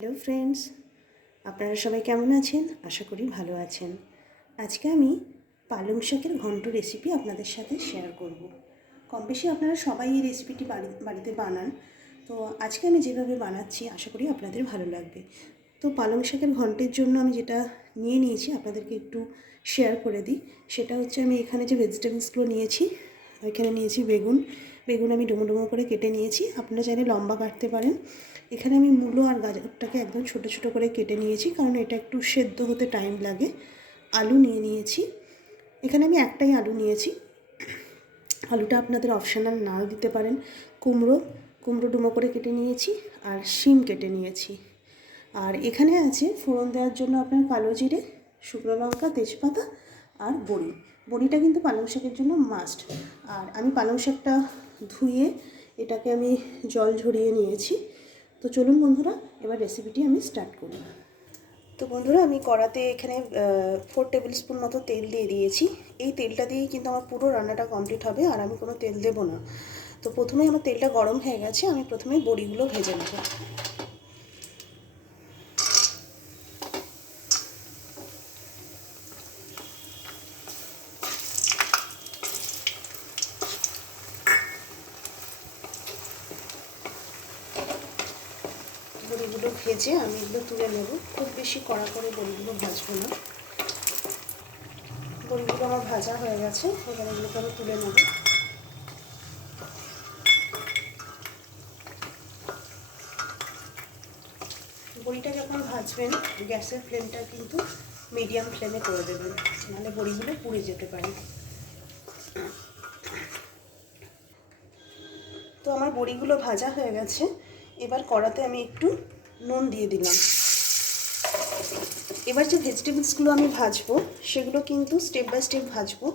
Hello friends, আপনারা সবাই কেমন আছেন? আশা করি ভালো আছেন। আজকে আমি পালং শাকের ঘন্ট রেসিপি আপনাদের সাথে শেয়ার করব। কম বেশি আপনারা সবাই এই রেসিপিটি বাড়িতে বানান। তো আজকে আমি যেভাবে বানাচ্ছি আশা করি আপনাদের ভালো লাগবে। তো পালং শাকের ঘন্টের জন্য আমি যেটা নিয়ে নিয়েছি আপনাদেরকে একটু শেয়ার করে দিই। সেটা হচ্ছে আমি এখানে যে ভেজিটেবলসগুলো নিয়েছি, এখানে নিয়েছি বেগুন আমি ডুমো ডুমো করে কেটে নিয়েছি। আপনারা চাইলে লম্বা কাটতে পারেন। এখানে আমি মূলো আর গাজরটাকে একদম ছোট ছোট করে কেটে নিয়েছি, কারণ এটা একটু সেদ্ধ হতে টাইম লাগে। আলু নিয়ে নিয়েছি, এখানে আমি একটাই আলু নিয়েছি। আলুটা আপনাদের অপশনাল নাও দিতে পারেন। কুমড়ো ডুমো করে কেটে নিয়েছি, আর শিম কেটে নিয়েছি। আর এখানে আছে ফোড়ন দেওয়ার জন্য আপনার কালো জিরে, শুকনো লঙ্কা, তেজপাতা আর বড়িটা কিন্তু পালং শাকের জন্য মাস্ট। আর আমি পালং শাকটা ধুয়ে এটাকে আমি জল ঝরিয়ে নিয়েছি। তো চলুন বন্ধুরা, এবার রেসিপিটি আমি স্টার্ট করি। তো বন্ধুরা, আমি কড়াতে এখানে 4 টেবিল স্পুন মতো তেল দিয়ে দিয়েছি। এই তেলটা দিয়েই কিন্তু আমার পুরো রান্নাটা কমপ্লিট হবে, আর আমি কোনো তেল দেবো না। তো প্রথমে আমার তেলটা গরম হয়ে গেছে, আমি প্রথমে বড়িগুলো ভেজে নেব। বড়িগুলো ভেজে আমি এগুলো তুলে নেব। খুব বেশি কড়া করে বড়িগুলো ভাজবো না। বড়িগুলো আমার ভাজা হয়ে গেছে, এবার এগুলোকে আমি তুলে নেব। বড়িটা যখন ভাজবেন গ্যাসের ফ্লেমটা কিন্তু মিডিয়াম ফ্লেমে করে দেবেন, নাহলে বড়িগুলো পুড়ে যেতে পারে। তো আমার বড়িগুলো ভাজা হয়ে গেছে। এবার কড়াতে আমি একটু নুন দিয়ে দিলাম। এবার যে ভেজিটেবলসগুলো আমি ভাজবো সেগুলো কিন্তু স্টেপ বাই স্টেপ ভাজবো,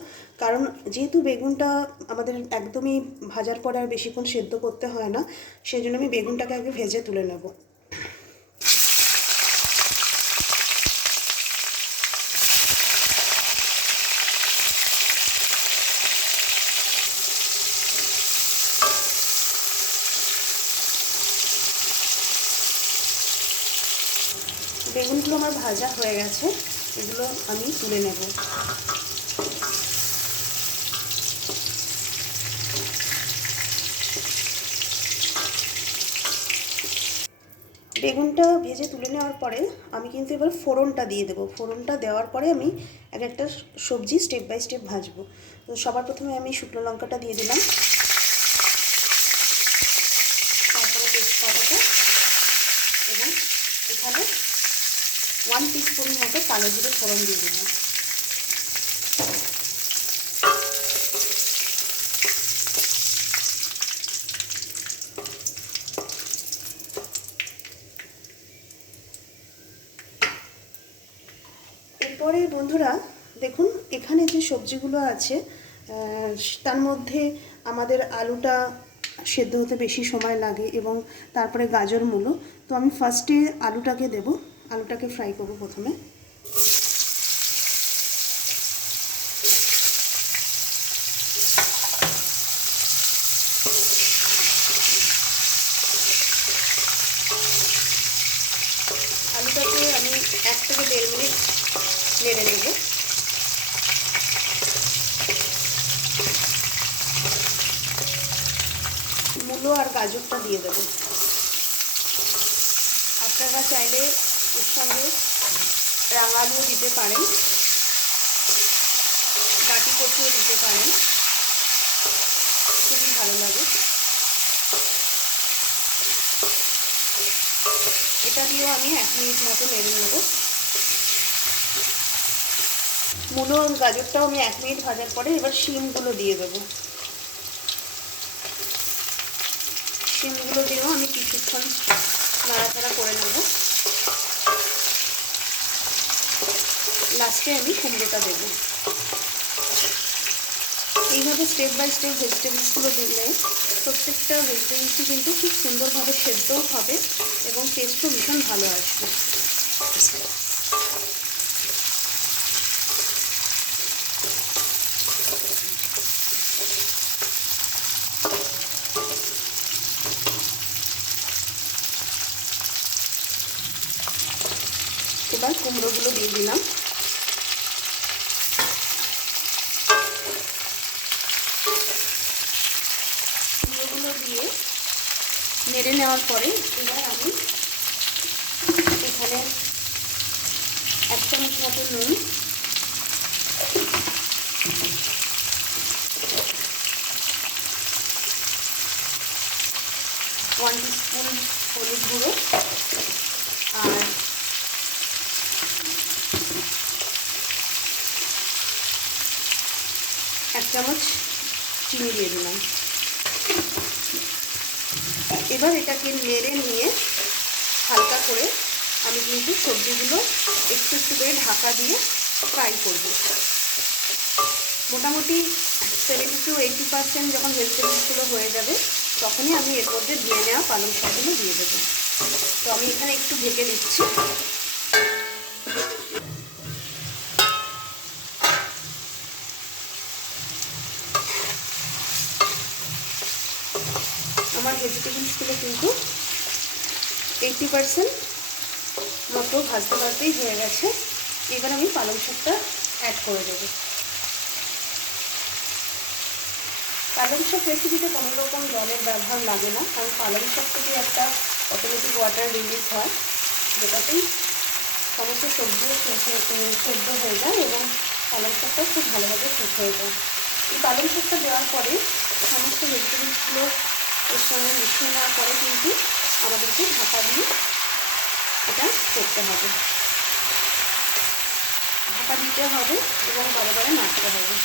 কারণ যেহেতু বেগুনটা আমাদের একদমই ভাজার পরে আর বেশিক্ষণ সেদ্ধ করতে হয় না, সেই জন্য আমি বেগুনটাকে আগে ভেজে তুলে নেব। বেগুনগুলো আমার ভাজা হয়ে গেছে, এগুলো আমি তুলে নেব। বেগুনটা ভেজে তুলে নেওয়ার পরে আমি কিন্তু এবার ফোড়নটা দিয়ে দেবো। ফোড়নটা দেওয়ার পরে আমি এক একটা সবজি স্টেপ বাই স্টেপ ভাজবো। তো সবার প্রথমে আমি শুকনো লঙ্কাটা দিয়ে দিলাম, তারপরে তেজপাতাটা, এবং এখানে 1 টিস্পুন মতো কালো জিরে ফোড়ন দিয়ে দিলাম। এরপরে বন্ধুরা দেখুন, এখানে যে সবজিগুলো আছে তার মধ্যে আমাদের আলুটা সেদ্ধ হতে বেশি সময় লাগে, এবং তারপরে গাজর মূলো। তো আমি ফার্স্টে আলুটাকে দেব, আলুটাকে ফ্রাই করব প্রথমে। আলুটাকে আমি 1 থেকে 1.5 মিনিট নেড়ে নেব। মূলো আর গাজরটা দিয়ে দেব। আপনারা চাইলে এর সঙ্গে রাঙা আলুও দিতে পারেন, বাটি কচুও দিতে পারেন, খুবই ভালো লাগে। এটা দিয়েও আমি 1 মিনিট মতো নেড়ে নেব। মূলো আর গাজরটাও আমি 1 মিনিট ভাজার পরে এবার শিমগুলো দিয়ে দেবো। শিমগুলো দিয়েও আমি কিছুক্ষণ নাড়াচাড়া করে নেব। লাস্টে আমি কুমড়োটা দেবো। এইভাবে স্টেপ বাই স্টেপ ভেজিটেবলসগুলো দিলে প্রত্যেকটা ভেজিটেবলসই কিন্তু খুব সুন্দরভাবে সেদ্ধও হবে এবং টেস্টও ভীষণ ভালো আসবে। এবার কুমড়োগুলো দিয়ে দিলাম। কুমড়োগুলো দিয়ে নেড়ে নেওয়ার পরে এবার আমি এখানে 1 চামচ মতো নুন, 1 টিস্পুন হলুদ গুঁড়ো আর 1 চামচ চিনি দিয়ে দিলাম। এবার এটাকে নেড়ে নিয়ে হালকা করে আমি কিন্তু সবজিগুলো একটু একটু করে ঢাকা দিয়ে ফ্রাই করব। মোটামুটি 70 to 80% যখন ভেজিটেবলসগুলো হয়ে যাবে তখনই আমি এর মধ্যে ধুয়ে নেওয়া পালং শাকগুলো দিয়ে দেবো। তো আমি এখানে একটু ঢেকে দিচ্ছি। আমার ভেজিটেবলসগুলো কিন্তু 80% মতো ভাজতে ভাজতেই হয়ে গেছে। এবার আমি পালং শাকটা অ্যাড করে দেবো। পালং শাক রেসিপিতে কোনো রকম জলের ব্যবহার লাগে না, কারণ পালং শাক থেকে একটা অটোমেটিক ওয়াটার রিলিজ হয়, যেটাতেই সমস্ত সবজিও সেদ্ধ হয়ে যায় এবং পালং শাকটাও খুব ভালোভাবে কুক হয়ে যায়। এই পালং শাকটা দেওয়ার পরে সমস্ত ভেজিটেবলসগুলো এর সঙ্গে মিশিয়ে নেওয়ার পরে কিন্তু আমাদেরকে ঢাকা দিয়ে এটা করতে হবে। ঢাকা দিতে হবে এবং বারে বারে নাড়তে হবে।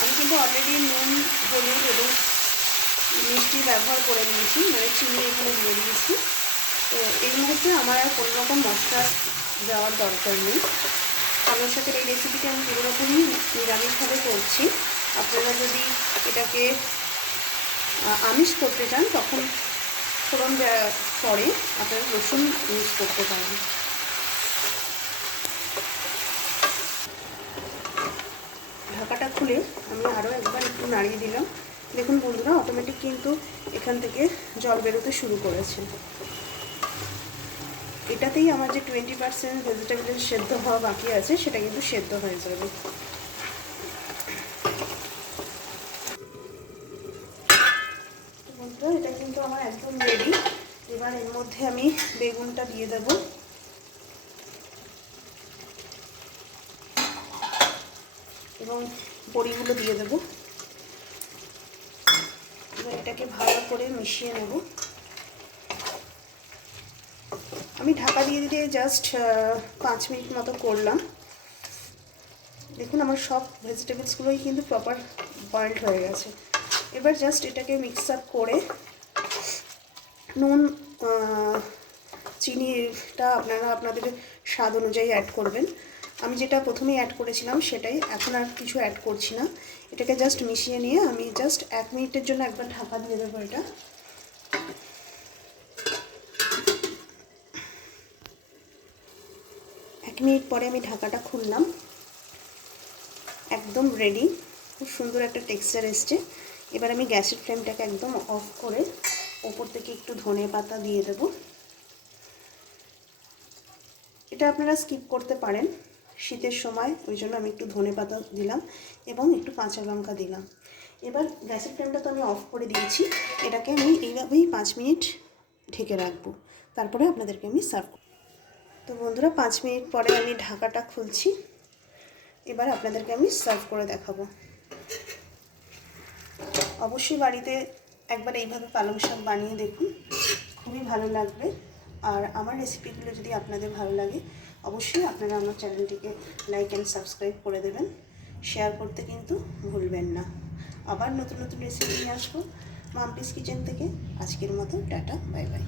আমি কিন্তু অলরেডি নুন, হলুদ এবং মিষ্টি ব্যবহার করে নিয়েছি, মানে চিনি এখানে দিয়ে দিয়েছি। তো এই মুহূর্তে আমার আর কোনো রকম মশলা দেওয়ার দরকার নেই। পালং শাকের এই রেসিপিটি আমি পুরোরকমই নিরামিষভাবে করছি। আপনারা যদি এটাকে আমিষ করতে চান তখন ফোড়ন দেওয়ার পরে আপনারা রসুন ইউজ করতে পারেন। ঢাকাটা খুলে আমি আরও একবার একটু নাড়িয়ে দিলাম। দেখুন বন্ধুরা, অটোমেটিক কিন্তু এখান থেকে জল বেরোতে শুরু করেছে। এটাতেই আমার যে 20% ভেজিটেবল সেদ্ধ হওয়া বাকি আছে সেটা কিন্তু সেদ্ধ হয়ে যাবে। বন্ধুরা, এটা কিন্তু আমার একদম রেডি। এবার এর মধ্যে আমি বেগুনটা দিয়ে দেব এবং বড়িগুলো দিয়ে দেব। এবার এটাকে ভালো করে মিশিয়ে নেব। আমি ঢাকা দিয়ে দিয়ে জাস্ট 5 মিনিট মতো করলাম। দেখুন আমার সব ভেজিটেবলসগুলোই কিন্তু প্রপার বয়েলড হয়ে গেছে। এবার জাস্ট এটাকে মিক্স আপ করে নুন, চিনিটা আপনারা আপনাদের স্বাদ অনুযায়ী অ্যাড করবেন। আমি যেটা প্রথমেই অ্যাড করেছিলাম সেটাই, এখন আর কিছু অ্যাড করছি না। এটাকে জাস্ট মিশিয়ে নিয়ে আমি জাস্ট 1 মিনিটের জন্য একবার ঢাকা দিয়ে দেবো। এটা 1 মিনিট পরে আমি ঢাকাটা খুললাম। একদম রেডি, খুব সুন্দর একটা টেক্সচার এসছে। এবার আমি গ্যাসের ফ্লেমটাকে একদম অফ করে ওপর থেকে একটু ধনে পাতা দিয়ে দেব। এটা আপনারা স্কিপ করতে পারেন শীতের সময়, ওই জন্য আমি একটু ধনে পাতা দিলাম এবং একটু কাঁচা লঙ্কা দিলাম। এবার গ্যাসের ফ্লেমটা তো আমি অফ করে দিয়েছি। এটাকে আমি এইভাবেই 5 মিনিট ঢেকে রাখবো, তারপরে আপনাদেরকে আমি সার্ভ করব। তো বন্ধুরা, 5 মিনিট পরে আমি ঢাকাটা খুলছি। এবার আপনাদেরকে আমি সার্ভ করে দেখাবো। অবশ্যই বাড়িতে একবার এইভাবে পালং শাক বানিয়ে দেখুন, খুবই ভালো লাগবে। আর আমার রেসিপিগুলো যদি আপনাদের ভালো লাগে অবশ্যই আপনারা আমার চ্যানেলটিকে লাইক অ্যান্ড সাবস্ক্রাইব করে দেবেন। শেয়ার করতে কিন্তু ভুলবেন না। আবার নতুন নতুন রেসিপি নিয়ে আসবো মাম্পিস কিচেন থেকে। আজকের মতো টাটা, বাই বাই।